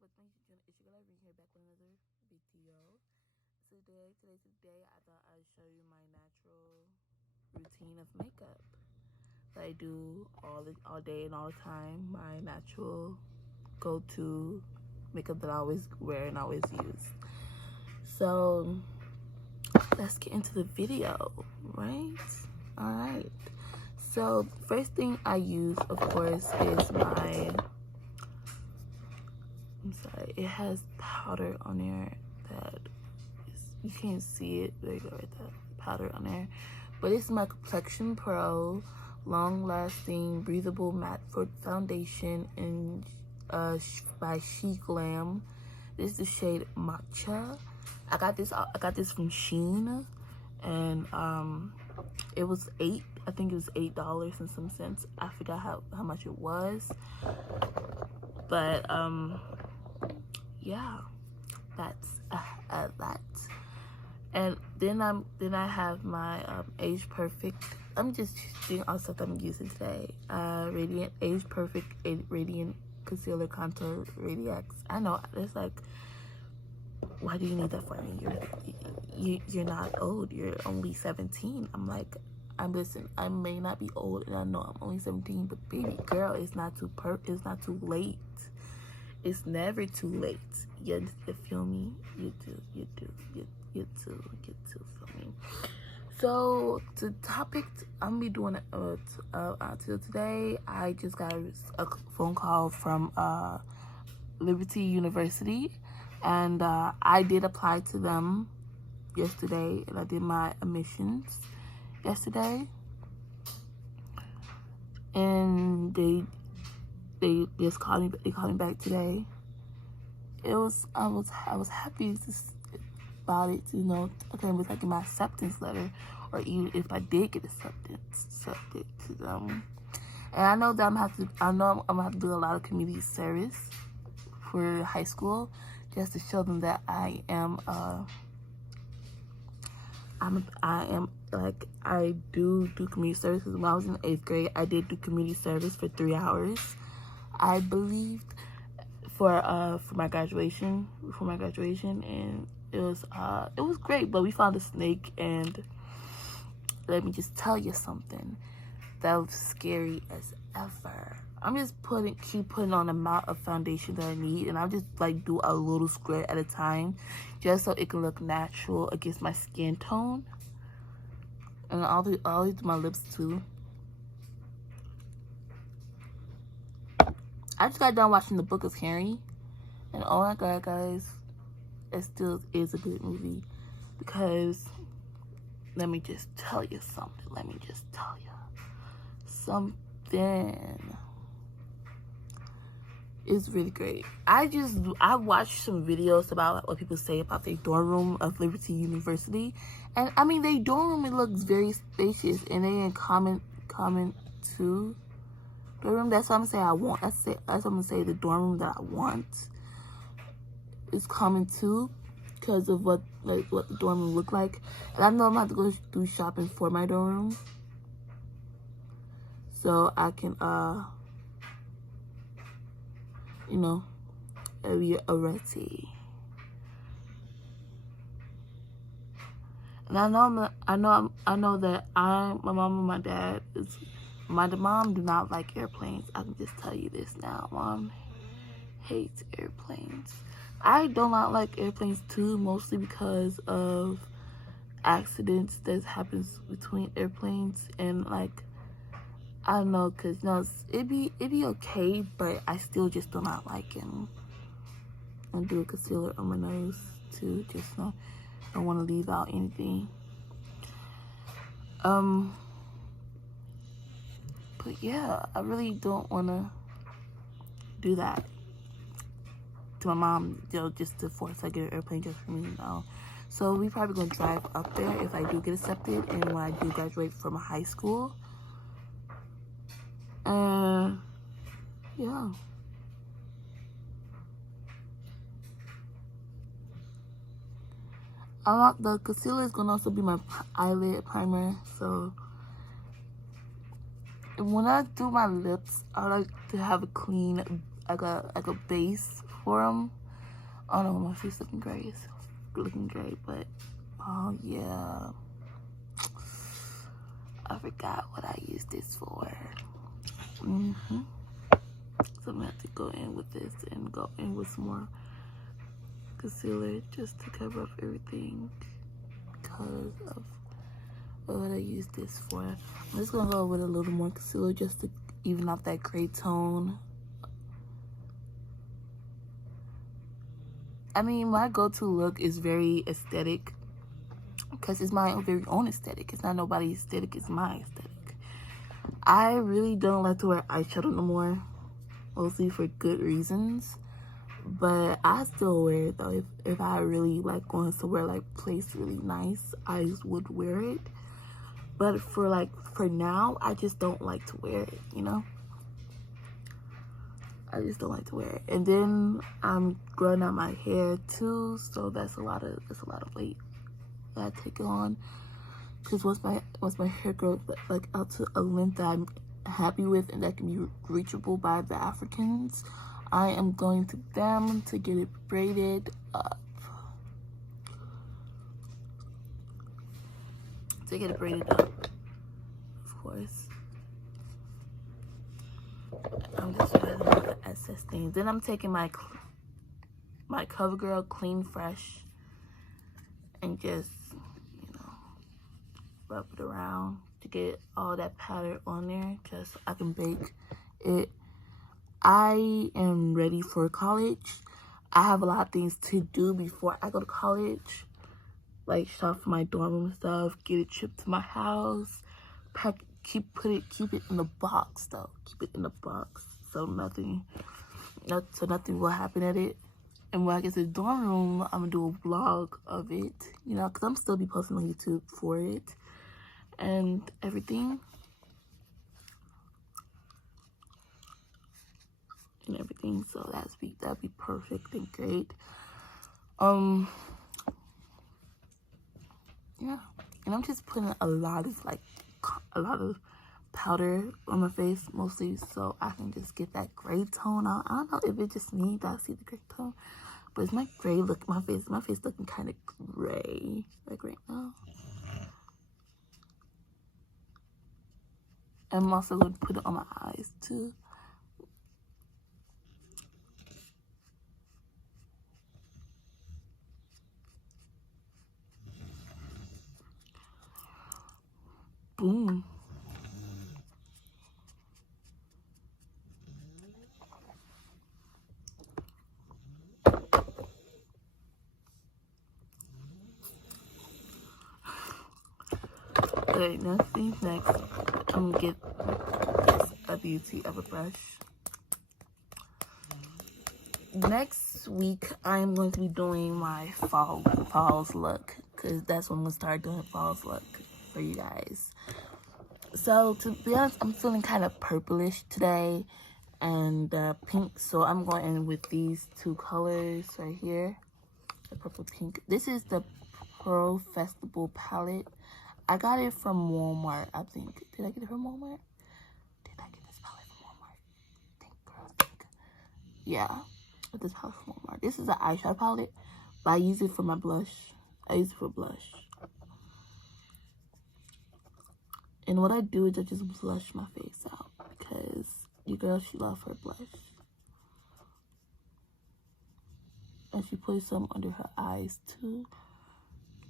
welcome back to my YouTube channel. It's your girl Irene here, back with another video. Today, I thought I'd show you my natural routine of makeup that I do all day and all the time. My natural go-to makeup that I always wear and always use. So let's get into the video, right? All right. So first thing I use, of course, is it has powder on there that you can't see it. There you go, right there, powder on there. But it's my Complexion Pro Long Lasting Breathable Matte Foundation in by She Glam. This is the shade Matcha. I got this from Shein, and it was I think it was $8 and some cents. I forgot how much it was, but yeah, that's that. And then I have my Age Perfect. I'm just doing all stuff I'm using today. Radiant Age Perfect Radiant Concealer Contour Radiax. I know it's like, why do you need that for me? You're not old. You're only 17. I'm like, listen, I may not be old, and I know I'm only 17, but baby girl, it's not too late. It's never too late. You feel me? You too feel me? So the topic I'm gonna be doing today, I just got a phone call from Liberty University, and I did apply to them yesterday, and I did my admissions yesterday, and they just called me. They called me back today. I was happy about it, to know. Okay, it was like my acceptance letter, or even if I did get accepted. And I know that I'm gonna have to do a lot of community service for high school, just to show them that I am like, I do community service. Because when I was in 8th grade, I did do community service for 3 hours, I believed, for my graduation, and it was great. But we found a snake, and let me just tell you something, that was scary as ever. I'm just keep putting on the amount of foundation that I need, and I'll just like do a little square at a time, just so it can look natural against my skin tone. And I'll do my lips too. I just got done watching the Book of Harry, and oh my god, guys, it still is a good movie, because let me just tell you something. It's really great. I watched some videos about what people say about their dorm room of Liberty University, and I mean, their dorm room, it looks very spacious, and they didn't comment to dorm room. That's what I'm saying. That's what I'm gonna say. The dorm room that I want is common too, because of what the dorm room look like. And I know I'm gonna have to go do shopping for my dorm room, so I can be ready. And I know that my mom and my dad my mom do not like airplanes. I can just tell you this now. Mom hates airplanes. I do not like airplanes too, mostly because of accidents that happens between airplanes, and like, I don't know, cause it'd be okay, but I still just do not like him. And do a concealer on my nose too. Just don't want to leave out anything. But yeah, I really don't want to do that to my mom, just to force her to get an airplane just for me, So we probably gonna drive up there if I do get accepted, and when I do graduate from high school. Yeah. The concealer is gonna also be my eyelid primer. So when I do my lips, I like to have a clean like a base for them. I don't know, my face looking great. It's looking great, but oh yeah, I forgot what I used this for. So I'm gonna have to go in with this and go in with some more concealer just to cover up everything because of what I use this for. I'm just gonna go with a little more concealer just to even out that gray tone. I mean, my go-to look is very aesthetic because it's my very own aesthetic. It's not nobody's aesthetic, it's my aesthetic. I really don't like to wear eyeshadow no more, mostly for good reasons. But I still wear it though. If I really like going somewhere like place really nice, I just would wear it. But for now, I just don't like to wear it, you know? I just don't like to wear it. And then I'm growing out my hair too, so that's a lot of weight that I take on. Because once my hair grows like out to a length that I'm happy with and that can be reachable by the Africans, I am going to them to get it braided up. To get it braided up, of course. I'm just trying to get the excess things. Then I'm taking my CoverGirl Clean Fresh and just, you know, rub it around to get all that powder on there, just so I can bake it. I am ready for college. I have a lot of things to do before I go to college, like shop for my dorm room stuff, get it shipped to my house, pack, keep it in the box though. Keep it in the box so nothing will happen at it. And when I get to the dorm room, I'm gonna do a vlog of it, you know, because I'm still be posting on YouTube for it and everything. So that'd be perfect and great. Yeah, and I'm just putting a lot of powder on my face, mostly so I can just get that gray tone out. I don't know if it's just me that I see the gray tone, but it's my gray look. My face looking kind of gray like right now. I'm also going to put it on my eyes too. Boom. Okay, next, I'm gonna get a beauty of a brush. Next week, I'm going to be doing my fall's look, because that's when I'm gonna start doing fall's look for you guys. So to be honest, I'm feeling kind of purplish today and pink, so I'm going in with these two colors right here, the purple pink. This is the Pearl Festival palette. I got it from Walmart, I think. Did I get it from Walmart? Did I get this palette from Walmart? I think. Yeah, I got this palette from Walmart. This is an eyeshadow palette, but I use it for my blush. I use it for blush. And what I do is I just blush my face out because your girl, she loves her blush. And she puts some under her eyes too,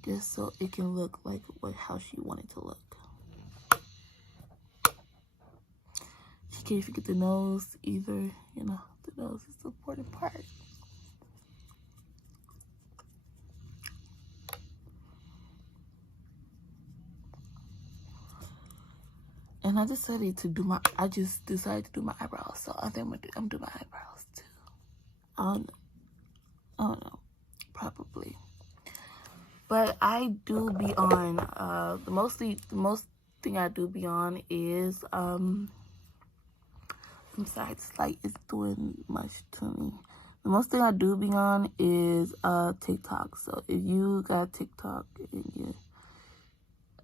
just so it can look like how she wanted it to look. She can't forget the nose either, you know, the nose is the important part. And I decided to do my eyebrows, so I think I'm gonna do my eyebrows too. I don't know, probably. But I do be on, the most thing I do be on is, I'm sorry, this light is doing much to me. The most thing I do be on is, TikTok. So if you got TikTok and you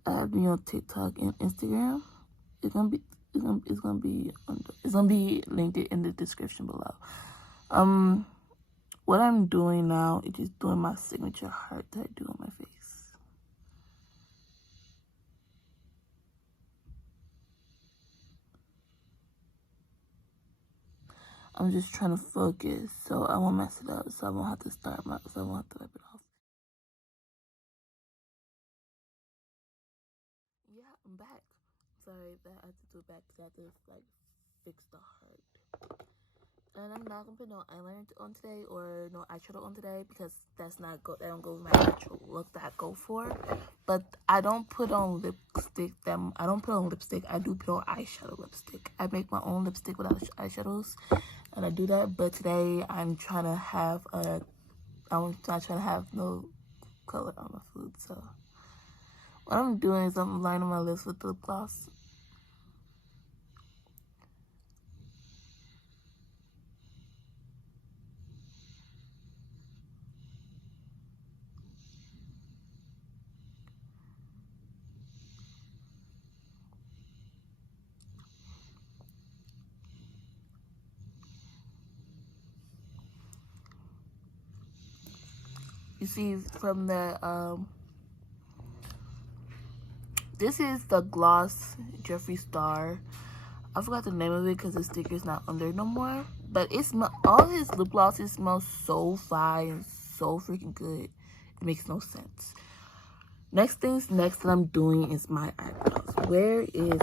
add me on TikTok and Instagram, it's gonna be, it's gonna be linked in the description below. What I'm doing now is just doing my signature heart that I do on my face. I'm just trying to focus so I won't mess it up, so I won't have to wipe it off. Yeah, I'm back. Sorry that I had to do it back because I had to like fix the heart. And I'm not gonna put no eyeliner on today or no eyeshadow on today because that don't go with my natural look that I go for. But I don't put on lipstick. I don't put on lipstick. I do put on eyeshadow lipstick. I make my own lipstick without eyeshadows, and I do that. But today I'm trying to have I'm not trying to have no color on my food. So what I'm doing is I'm lining my lips with lip gloss. You see from the this is the gloss Jeffree Star. I forgot the name of it because the sticker's not on there no more. But all his lip glosses smell so fine and so freaking good. It makes no sense. Next that I'm doing is my eyebrows. Where is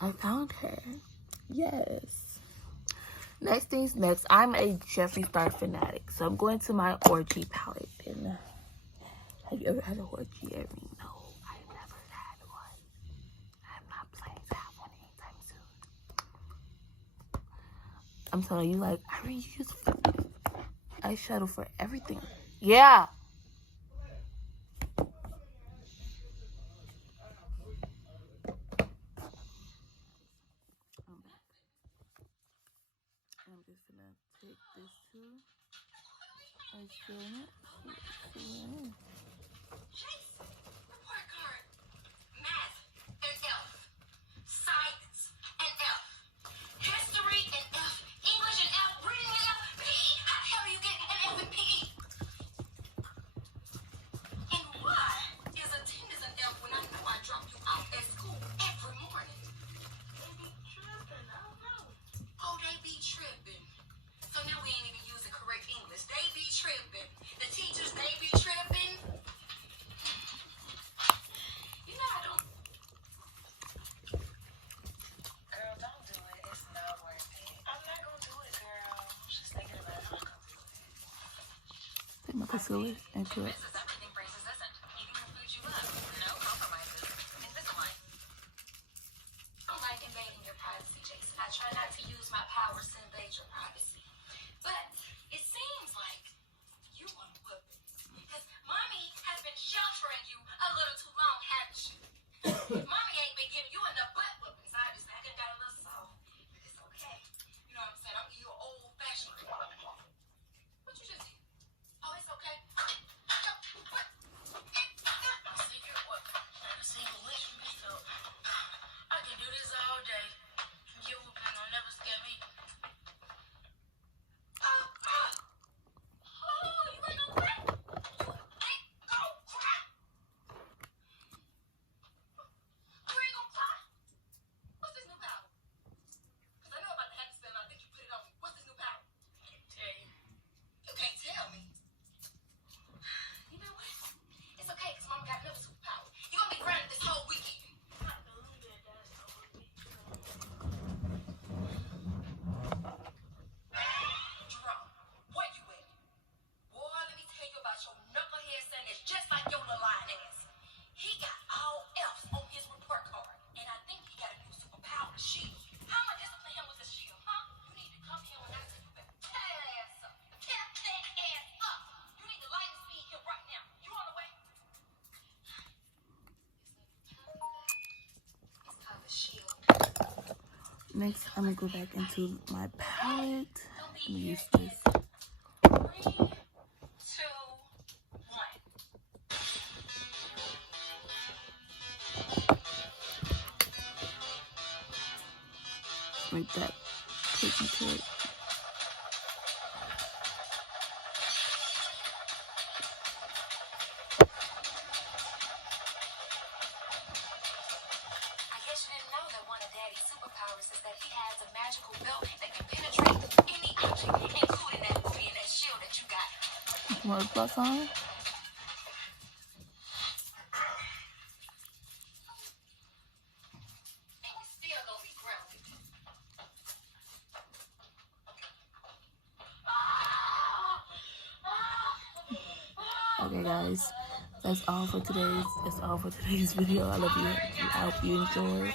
I found her. Yes. Next, I'm a Jeffree Star fanatic. So I'm going to my orgy palette. And have you ever had an orgy, Irene? No, I've never had one. I'm not planning to have one anytime soon. I'm telling you, like, Irene, you use eyeshadow for everything. Yeah. I'm just gonna take this too. And fill it. Chase, report card. Math, an F. Science, an F. History, an F. English, an F. Reading, an F. PE, how the hell do you get an F in PE? And why is attendance an F when I know I drop you off at school every morning? They be tripping, I don't know. Oh, they be tripping. So now we ain't even using correct English. They be tripping. The teachers, they be tripping. You know I don't. Girl, don't do it. It's not worth it. I'm not gonna do it, girl. I'm just thinking about it. I'm gonna do it. Take my concealer and do it. This is everything Braces isn't. Eating the food you love. No compromises. Invisalign. I don't like invading your privacy, Jason. I try not to use my powers to invade your privacy. But it seems like you want to whip it. Because mommy has been sheltering you a little too long, haven't you? Mommy ain't been giving you enough butt whoopings. I just got a little soft. But it's okay. You know what I'm saying? I'm you old-fashioned. What you just did? Oh, it's okay. What? I see you what? I see you wish me so. I can do this all day. You will never scare me. Next, I'm gonna go back into my palette and use this. 3, 2, 1. like that. Take me to it. Want to plus on? Okay, guys, that's all for today's video. I love you. I hope you enjoy.